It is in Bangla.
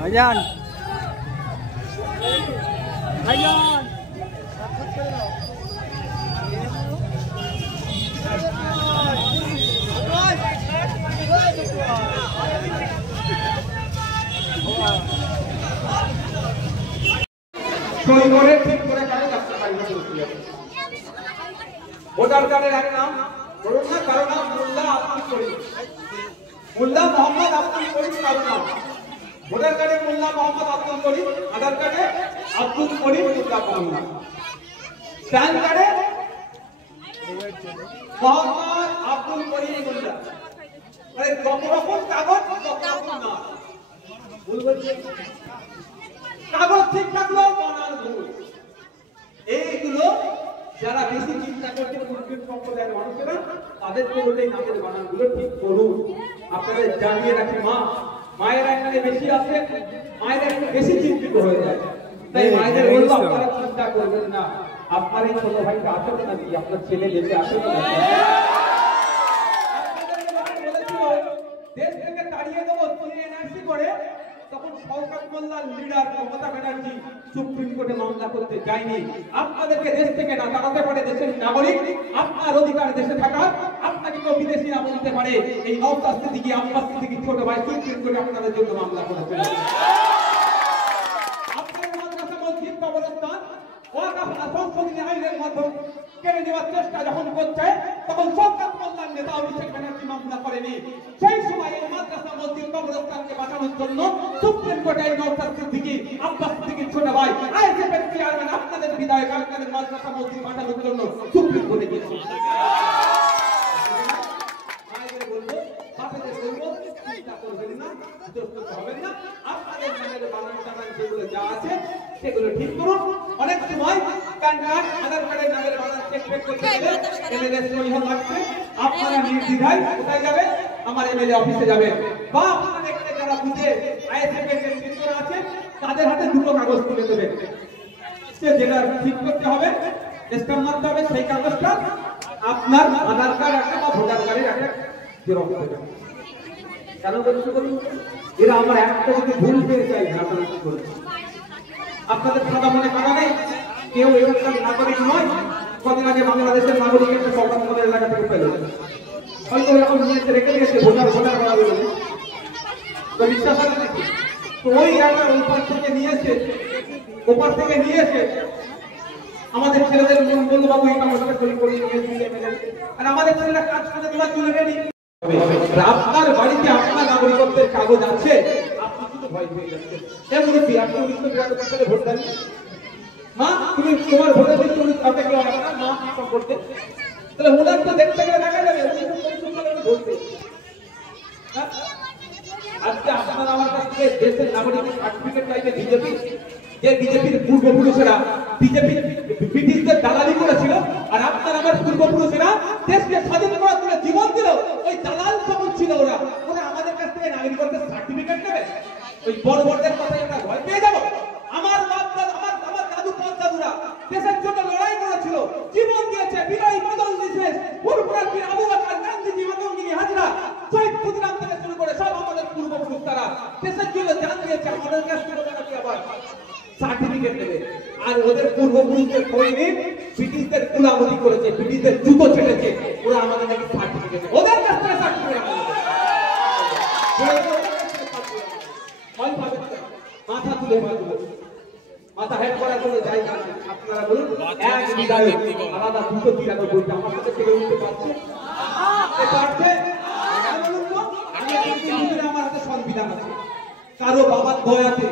ভাইজান ভাইজান ঠিক করে ভোটার কার্ডের এক নাম বলুন না, কারো নাম মোল্লা আব্দুল করিম, মোল্লা মোহাম্মদ আব্দুল করিম কারো নাম। ভোটার কার্ডে মোল্লা মোহাম্মদ আব্দুল করিম, আধার কার্ডে আব্দুল করিম মোল্লা মোহাম্মদ, প্যান কার্ডে মোহাম্মদ আব্দুল করিম মোল্লা। মানে যত রকম কাগজ তত রকম না, ভুল বলছে, কাগজ ঠিক থাকলেও বানান ভুল। এইগুলো যারা বেশি চিন্তা করছে মুসলিম সম্প্রদায়ের মানুষেরা, তাদেরকে বলে এই নামের বানানগুলো ঠিক করুন। আপনাদের জানিয়ে রাখি, মায়েরা এখানে বেশি আছে, মায়েরা একটু বেশি চিন্তিত হয়ে যায়, তাই মায়েদের বলবো আপনারা চিন্তা করবেন না। আপনার এই ছোট ভাইটা আছে নাকি, আপনার ছেলে বেঁচে আছে নাকি, দেশ থেকে তাড়িয়ে দেবো এনআরসি করে, তখন শওকত মোল্লার লিডার মমতা ব্যানার্জি সুপ্রিম কোর্টে মামলা করতে যায়নি। আপনাদেরকে দেশ থেকে না তাড়াতে পারে দেশের নাগরিক, আপনার অধিকার দেশে থাকার, আপনাকে কেউ বিদেশি নাম দিতে পারে। এই নওশাদ সিদ্দিকী, আব্বাস সিদ্দিকী ছোট ভাই সুপ্রিম কোর্টে আপনাদের জন্য মামলা করেছে। আপনাদের মাদ্রাসা মসজিদ কবরস্থান ওয়াকফ সংশোধনী আইনের মাধ্যমে কেড়ে নেওয়ার চেষ্টা যখন করছে, তখন শওকত মোল্লার নেতা অভিষেক ব্যানার্জি মামলা করেনি। সেই সময় এই মাদ্রাসা মসজিদ কবরস্থানকে বাঁচানোর জন্য সুপ্রিম কোর্টে এই নওশাদ সিদ্দিকী, আব্বাস সিদ্দিকীর ছোট ভাই আইএসএফের চেয়ারম্যান আপনাদের বিধায়ক আপনাদের মাদ্রাসা মসজিদ বাঁচানোর জন্য সুপ্রিম কোর্টে গিয়েছে। মায়েদের বলবো, বাচ্চাদের বলবো, চিন্তা করবেন না, বিতর্ক হবেন না। আপনাদের নামের বানান টানান যেগুলো যা আছে সেগুলো ঠিক করুন। অনেক সময় প্যান কার্ড, আধার কার্ডের নামের বানান চেক করতে গেলে এমএলএ সই লাগছে, আপনারা নির্দ্বিধায় কোথায় যাবেন, আমার এমএলএ অফিসে যাবেন, বা আপনারা এখানে যারা বুঝে আইএসএফের নেতৃত্বরা আছে তাদের হাতে দুটো কাগজ তুলে দেবেন। সে যেটা ঠিক করতে হবে, স্ট্যাম্প মারতে হবে, সেই কাগজটা আপনার আধার কার্ড একটা বা ভোটার কার্ডের একটা জেরক্স দেবেন। কেন বলছি বলুন, এরা আমার একটা যদি ভুল পেয়ে চাই, আপনারা কি করবেন? আপনাদের কথা মনে করা নেই, কেউ এখানকার নাগরিক নয়। কদিন আগে বাংলাদেশের নাগরিক একটা সরকার আমাদের এলাকা থেকে পেল, হয়তো এরকম নিয়ে রেখে দিয়েছে ভোটার ভোটার করা বলে, তো বিশ্বাস আছে নাকি? তো ওই একটা ওপার থেকে নিয়েছে, ওপার থেকে নিয়েছে আমাদের ছেলেদের বললো বাবু এই কাগজটা সই করিয়ে নিয়ে আর আমাদের ছেলেরা কাজ করে দেওয়ার জন্য রেডি। আপনার বাড়িতে আপনার নাগরিকত্বের কাগজ আছে, আপনি কিন্তু ভয় পেয়ে যাচ্ছেন। এমন কি আপনি 1992 সালে ভোট দেন, মা তুমি তোমার ভোটে দিচ্ছি, আপনি কেউ আপনার মা করতে, তাহলে ওনার তো দেখতে গেলে দেখা যাবে 1965 সালে ভোট দিয়েছে। আজকে আপনারা আমার কাছ থেকে দেশের নাগরিকের সার্টিফিকেট চাইতে বিজেপি, যে বিজেপির পূর্বপুরুষেরা ব্রিটিশদের দালালি করেছিল, আর আপনার আমার পূর্বপুরুষেরা দেশকে স্বাধীন করার জন্য জীবন দিল, ওই দালাল যখন ছিল ওরা আমাদের কাছ থেকে নাগরিকত্বের সার্টিফিকেট নেবে। ওই বড় বড়দের কথায় আমরা ভয় পেয়ে যাবো? আমার আমার দাদু দাদুরা দেশের জন্য লড়াই করেছিল, জীবন দিয়েছে, বিনয় বাদল দিয়েছে, ফুরফুরার পীর আবু বকর, গান্ধীজি, মাতঙ্গিনী হাজরা, শহীদ ক্ষুদিরাম থেকে শুরু করে সব আমাদের পূর্বপুরুষ, তারা দেশের জন্য জান দিয়েছে। আমাদের কাছ থেকে আবার সার্টিফিকেট নেবে, আর ওদের পূর্বপুরুষদের কইনি ব্রিটিশদের গুলামি করেছে, ব্রিটিশদের জুতো ছেড়েছে, ওরা আমাদের নাকি সার্টিফিকেট, ওদের কাছ থেকে সার্টিফিকেট মাথা তুলে মাথা হেড করার কোনো জায়গা নেই। আপনারা বলুন, এক বিধায়ক আলাদা 293টা আমার সাথে থেকে উঠতে পারছে? আমার হাতে সংবিধান আছে, কারো বাবার দয়াতে